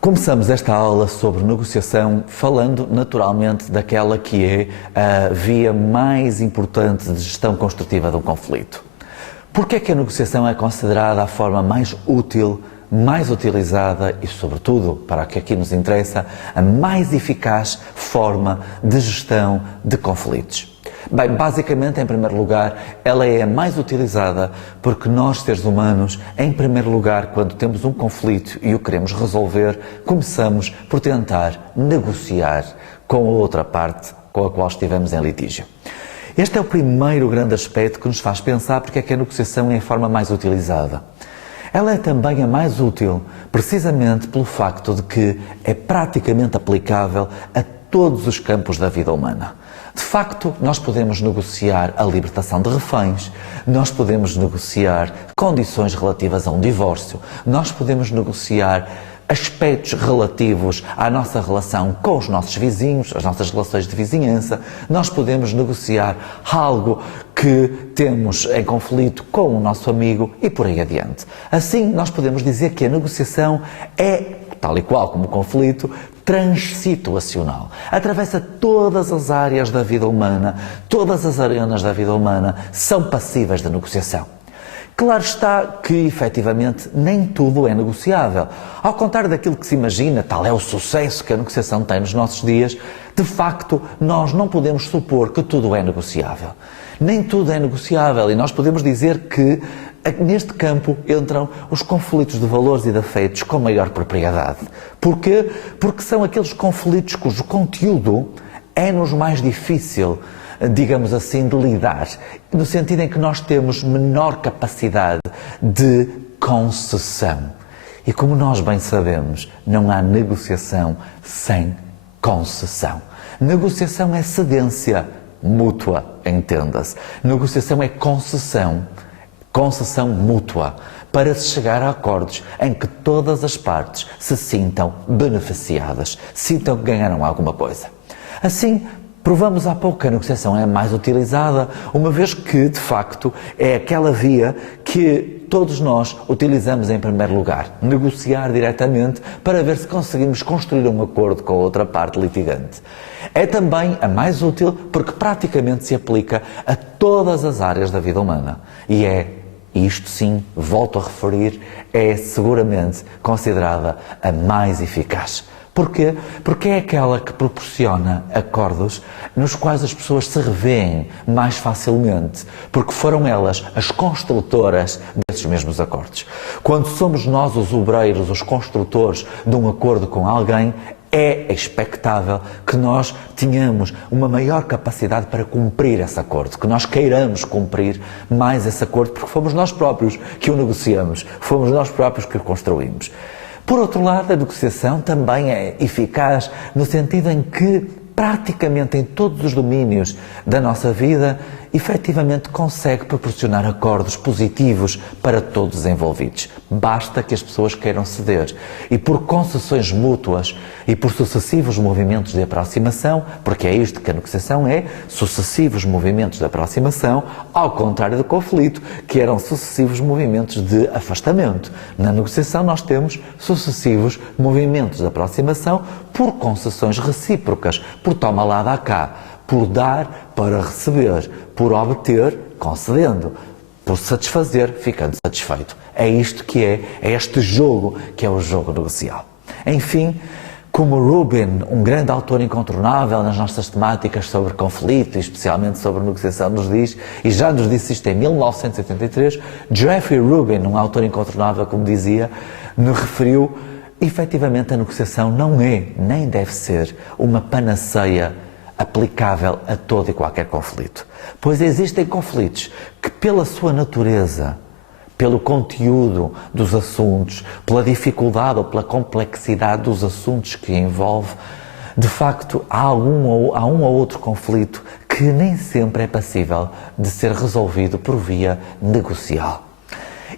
Começamos esta aula sobre negociação falando naturalmente daquela que é a via mais importante de gestão construtiva de um conflito. Porque é que a negociação é considerada a forma mais útil, mais utilizada e, sobretudo, para o que aqui nos interessa, a mais eficaz forma de gestão de conflitos? Bem, basicamente, em primeiro lugar, ela é a mais utilizada porque nós, seres humanos, em primeiro lugar, quando temos um conflito e o queremos resolver, começamos por tentar negociar com a outra parte com a qual estivemos em litígio. Este é o primeiro grande aspecto que nos faz pensar porque é que a negociação é a forma mais utilizada. Ela é também a mais útil precisamente pelo facto de que é praticamente aplicável a todos os campos da vida humana. De facto, nós podemos negociar a libertação de reféns, nós podemos negociar condições relativas a um divórcio, nós podemos negociar aspectos relativos à nossa relação com os nossos vizinhos, as nossas relações de vizinhança, nós podemos negociar algo que temos em conflito com o nosso amigo e por aí adiante. Assim, nós podemos dizer que a negociação é, tal e qual como o conflito, transsituacional. Atravessa todas as áreas da vida humana, todas as arenas da vida humana são passíveis de negociação. Claro está que, efetivamente, nem tudo é negociável. Ao contrário daquilo que se imagina, tal é o sucesso que a negociação tem nos nossos dias, de facto, nós não podemos supor que tudo é negociável. Nem tudo é negociável e nós podemos dizer que neste campo entram os conflitos de valores e de afetos com maior propriedade. Porquê? Porque são aqueles conflitos cujo conteúdo é-nos mais difícil, digamos assim, de lidar, no sentido em que nós temos menor capacidade de concessão. E como nós bem sabemos, não há negociação sem concessão. Negociação é cedência mútua, entenda-se. Negociação é concessão mútua, para se chegar a acordos em que todas as partes se sintam beneficiadas, sintam que ganharam alguma coisa. Assim, provamos há pouco que a negociação é mais utilizada, uma vez que, de facto, é aquela via que todos nós utilizamos em primeiro lugar, negociar diretamente para ver se conseguimos construir um acordo com a outra parte litigante. É também a mais útil porque praticamente se aplica a todas as áreas da vida humana e isto sim, volto a referir, é seguramente considerada a mais eficaz. Porquê? Porque é aquela que proporciona acordos nos quais as pessoas se revêem mais facilmente, porque foram elas as construtoras desses mesmos acordos. Quando somos nós os obreiros, os construtores de um acordo com alguém, é expectável que nós tenhamos uma maior capacidade para cumprir esse acordo, que nós queiramos cumprir mais esse acordo, porque fomos nós próprios que o negociamos, fomos nós próprios que o construímos. Por outro lado, a negociação também é eficaz no sentido em que, praticamente em todos os domínios da nossa vida, efetivamente consegue proporcionar acordos positivos para todos os envolvidos. Basta que as pessoas queiram ceder. E por concessões mútuas e por sucessivos movimentos de aproximação, porque é isto que a negociação é, sucessivos movimentos de aproximação, ao contrário do conflito, que eram sucessivos movimentos de afastamento. Na negociação nós temos sucessivos movimentos de aproximação por concessões recíprocas, por toma lá dá cá, por dar para receber, por obter, concedendo, por satisfazer, ficando satisfeito. É isto que é este jogo que é o jogo negocial. Enfim, como Rubin, um grande autor incontornável nas nossas temáticas sobre conflito e especialmente sobre negociação, nos diz, e já nos disse isto em 1983, Jeffrey Rubin, um autor incontornável, como dizia, nos referiu, efetivamente a negociação não é, nem deve ser, uma panaceia aplicável a todo e qualquer conflito. Pois existem conflitos que, pela sua natureza, pelo conteúdo dos assuntos, pela dificuldade ou pela complexidade dos assuntos que envolve, de facto, há um ou outro conflito que nem sempre é passível de ser resolvido por via negocial.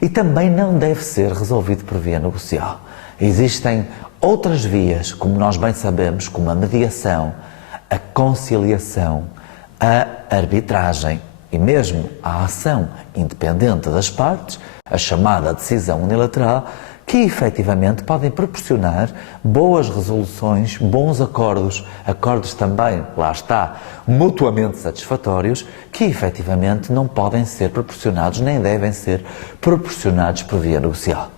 E também não deve ser resolvido por via negocial. Existem outras vias, como nós bem sabemos, como a mediação, a conciliação, a arbitragem, e mesmo a ação independente das partes, a chamada decisão unilateral, que efetivamente podem proporcionar boas resoluções, bons acordos, acordos também, lá está, mutuamente satisfatórios, que efetivamente não podem ser proporcionados nem devem ser proporcionados por via negocial.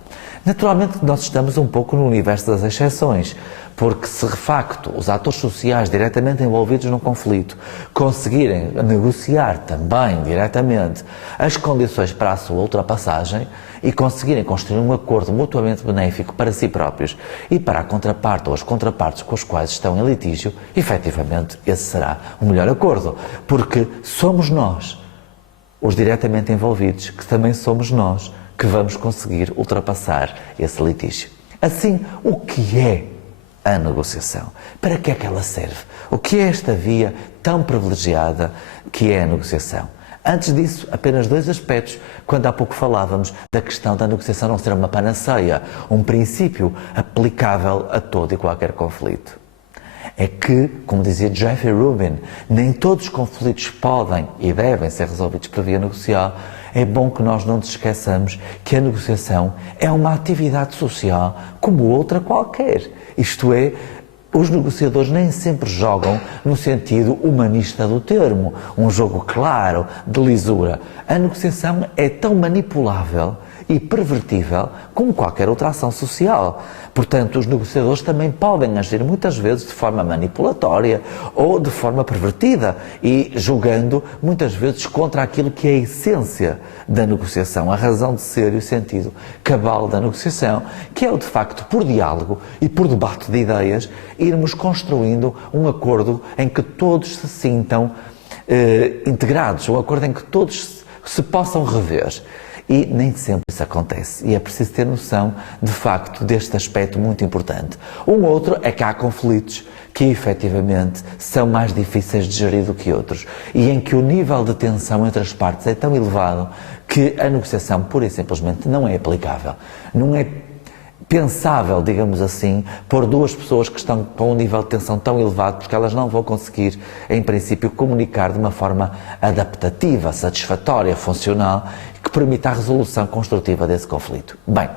Naturalmente nós estamos um pouco no universo das exceções, porque se de facto os atores sociais diretamente envolvidos num conflito conseguirem negociar também diretamente as condições para a sua ultrapassagem e conseguirem construir um acordo mutuamente benéfico para si próprios e para a contraparte ou as contrapartes com as quais estão em litígio, efetivamente esse será o melhor acordo, porque somos nós, os diretamente envolvidos, que também somos nós que vamos conseguir ultrapassar esse litígio. Assim, o que é a negociação? Para que é que ela serve? O que é esta via tão privilegiada que é a negociação? Antes disso, apenas dois aspectos, quando há pouco falávamos da questão da negociação não ser uma panaceia, um princípio aplicável a todo e qualquer conflito. É que, como dizia Jeffrey Rubin, nem todos os conflitos podem e devem ser resolvidos por via negocial. É bom que nós não nos esqueçamos que a negociação é uma atividade social como outra qualquer. Isto é, os negociadores nem sempre jogam no sentido humanista do termo, um jogo claro, de lisura. A negociação é tão manipulável e pervertível como qualquer outra ação social. Portanto, os negociadores também podem agir muitas vezes de forma manipulatória ou de forma pervertida e julgando muitas vezes contra aquilo que é a essência da negociação, a razão de ser e o sentido cabal da negociação, que é o de facto por diálogo e por debate de ideias irmos construindo um acordo em que todos se sintam integrados, um acordo em que todos se possam rever. E nem sempre isso acontece. E é preciso ter noção, de facto, deste aspecto muito importante. Um outro é que há conflitos que, efetivamente, são mais difíceis de gerir do que outros e em que o nível de tensão entre as partes é tão elevado que a negociação, pura e simplesmente, não é aplicável. Não é pensável, digamos assim, pôr duas pessoas que estão com um nível de tensão tão elevado porque elas não vão conseguir, em princípio, comunicar de uma forma adaptativa, satisfatória, funcional, que permita a resolução construtiva desse conflito. Bem,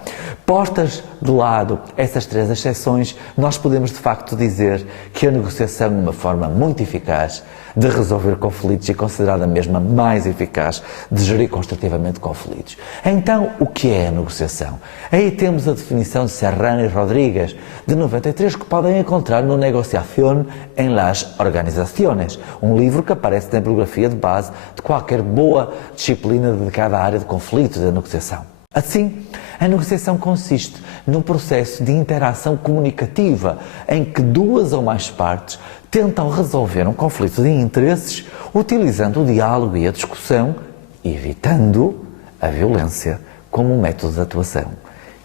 postas de lado essas três exceções, nós podemos de facto dizer que a negociação é uma forma muito eficaz de resolver conflitos e considerada mesmo a mais eficaz de gerir construtivamente conflitos. Então, o que é a negociação? Aí temos a definição de Serrano e Rodrigues, de 93, que podem encontrar no Negociación en las Organizaciones, um livro que aparece na bibliografia de base de qualquer boa disciplina dedicada à área de conflito e da negociação. Assim, a negociação consiste num processo de interação comunicativa em que duas ou mais partes tentam resolver um conflito de interesses utilizando o diálogo e a discussão, evitando a violência como um método de atuação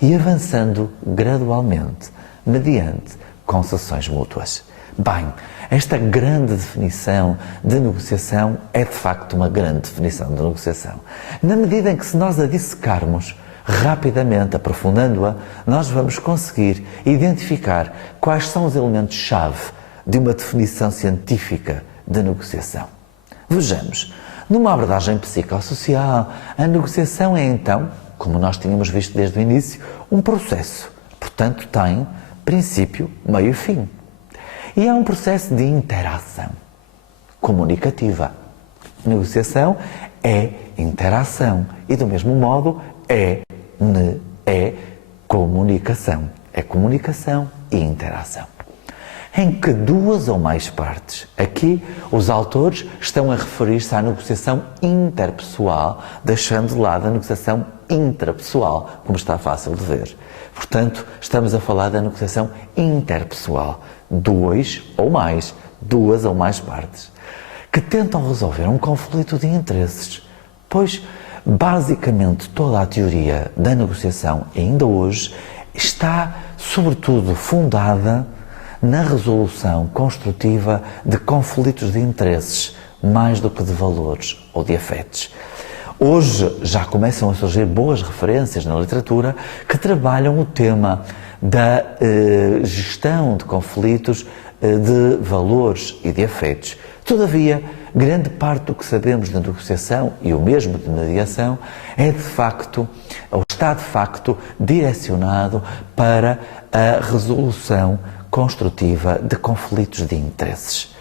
e avançando gradualmente mediante concessões mútuas. Bem, esta grande definição de negociação é de facto uma grande definição de negociação. Na medida em que, se nós a dissecarmos rapidamente, aprofundando-a, nós vamos conseguir identificar quais são os elementos-chave de uma definição científica de negociação. Vejamos, numa abordagem psicossocial, a negociação é então, como nós tínhamos visto desde o início, um processo. Portanto, tem princípio, meio e fim. E é um processo de interação comunicativa. Negociação é interação e, do mesmo modo, é comunicação. É comunicação e interação. Em que duas ou mais partes, aqui os autores estão a referir-se à negociação interpessoal, deixando de lado a negociação intrapessoal, como está fácil de ver. Portanto, estamos a falar da negociação interpessoal. Duas ou mais partes, que tentam resolver um conflito de interesses, pois, basicamente, toda a teoria da negociação, ainda hoje, está, sobretudo, fundada na resolução construtiva de conflitos de interesses, mais do que de valores ou de afetos. Hoje já começam a surgir boas referências na literatura que trabalham o tema da gestão de conflitos de valores e de afetos. Todavia, grande parte do que sabemos de negociação e o mesmo de mediação é de facto, ou está de facto, direcionado para a resolução construtiva de conflitos de interesses,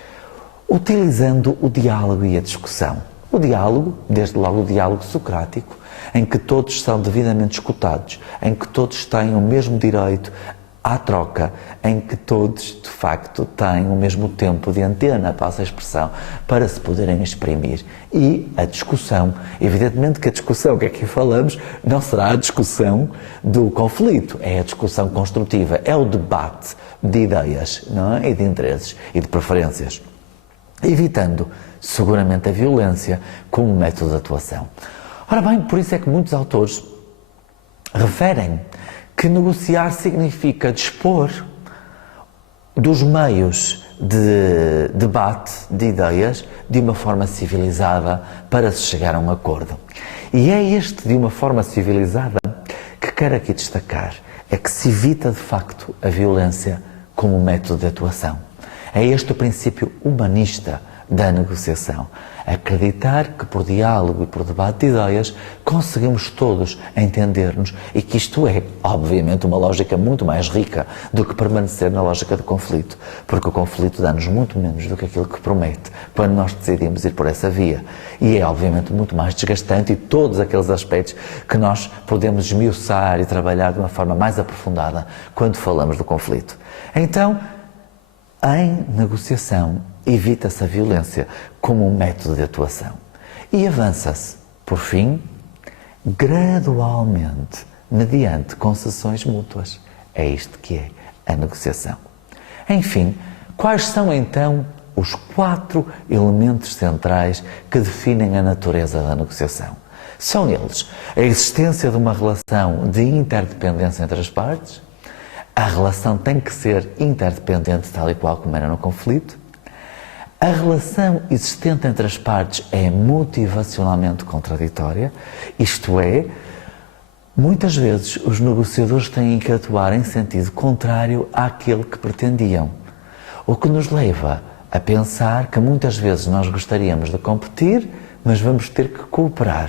utilizando o diálogo e a discussão. O diálogo, desde logo o diálogo socrático, em que todos são devidamente escutados, em que todos têm o mesmo direito à troca, em que todos, de facto, têm o mesmo tempo de antena, passa a expressão, para se poderem exprimir. E a discussão, evidentemente que a discussão que aqui falamos não será a discussão do conflito, é a discussão construtiva, é o debate de ideias, não é? E de interesses e de preferências, evitando seguramente a violência como método de atuação. Ora bem, por isso é que muitos autores referem que negociar significa dispor dos meios de debate de ideias de uma forma civilizada para se chegar a um acordo. E é este de uma forma civilizada que quero aqui destacar, é que se evita de facto a violência como método de atuação. É este o princípio humanista da negociação. Acreditar que por diálogo e por debate de ideias conseguimos todos entender-nos e que isto é, obviamente, uma lógica muito mais rica do que permanecer na lógica do conflito, porque o conflito dá-nos muito menos do que aquilo que promete quando nós decidimos ir por essa via. E é, obviamente, muito mais desgastante e todos aqueles aspectos que nós podemos esmiuçar e trabalhar de uma forma mais aprofundada quando falamos do conflito. Então, em negociação, evita-se a violência como um método de atuação e avança-se, por fim, gradualmente, mediante concessões mútuas. É isto que é a negociação. Enfim, quais são então os 4 elementos centrais que definem a natureza da negociação? São eles: a existência de uma relação de interdependência entre as partes. A relação tem que ser interdependente, tal e qual como era no conflito. A relação existente entre as partes é motivacionalmente contraditória, isto é, muitas vezes os negociadores têm que atuar em sentido contrário àquele que pretendiam, o que nos leva a pensar que muitas vezes nós gostaríamos de competir, mas vamos ter que cooperar.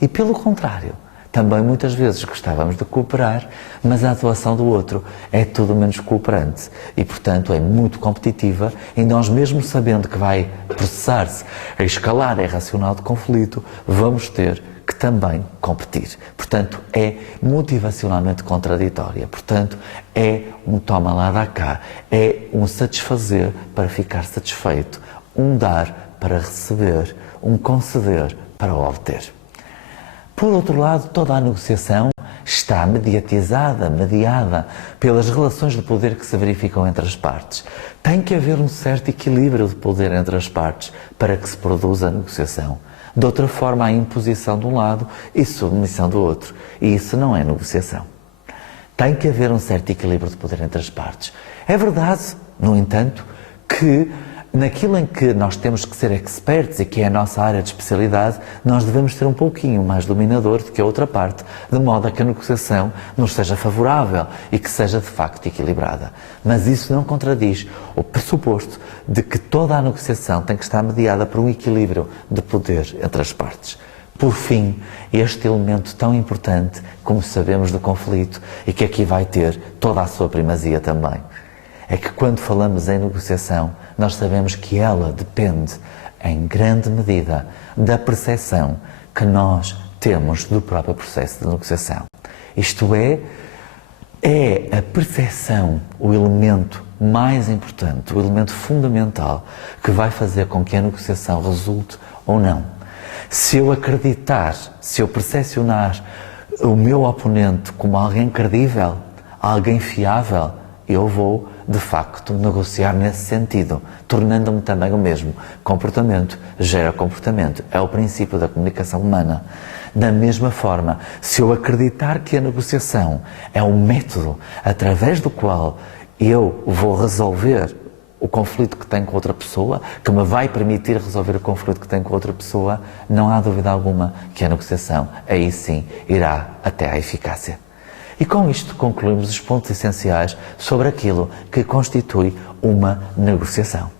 E pelo contrário, também muitas vezes gostávamos de cooperar, mas a atuação do outro é tudo menos cooperante e, portanto, é muito competitiva e nós, mesmo sabendo que vai processar-se a escalada irracional de conflito, vamos ter que também competir. Portanto, é motivacionalmente contraditória. Portanto, é um toma lá dá cá, é um satisfazer para ficar satisfeito, um dar para receber, um conceder para obter. Por outro lado, toda a negociação está mediatizada, mediada pelas relações de poder que se verificam entre as partes. Tem que haver um certo equilíbrio de poder entre as partes para que se produza a negociação. De outra forma, há imposição de um lado e submissão do outro. E isso não é negociação. Tem que haver um certo equilíbrio de poder entre as partes. É verdade, no entanto, que naquilo em que nós temos que ser experts e que é a nossa área de especialidade, nós devemos ser um pouquinho mais dominador do que a outra parte, de modo a que a negociação nos seja favorável e que seja de facto equilibrada. Mas isso não contradiz o pressuposto de que toda a negociação tem que estar mediada por um equilíbrio de poder entre as partes. Por fim, este elemento tão importante, como sabemos do conflito, e que aqui vai ter toda a sua primazia também, é que quando falamos em negociação, nós sabemos que ela depende, em grande medida, da percepção que nós temos do próprio processo de negociação. Isto é a percepção o elemento mais importante, o elemento fundamental que vai fazer com que a negociação resulte ou não. Se eu acreditar, se eu percepcionar o meu oponente como alguém credível, alguém fiável, eu vou, de facto, negociar nesse sentido, tornando-me também o mesmo. Comportamento gera comportamento. É o princípio da comunicação humana. Da mesma forma, se eu acreditar que a negociação é um método através do qual eu vou resolver o conflito que tenho com outra pessoa, que me vai permitir resolver o conflito que tenho com outra pessoa, não há dúvida alguma que a negociação, aí sim, irá até à eficácia. E com isto concluímos os pontos essenciais sobre aquilo que constitui uma negociação.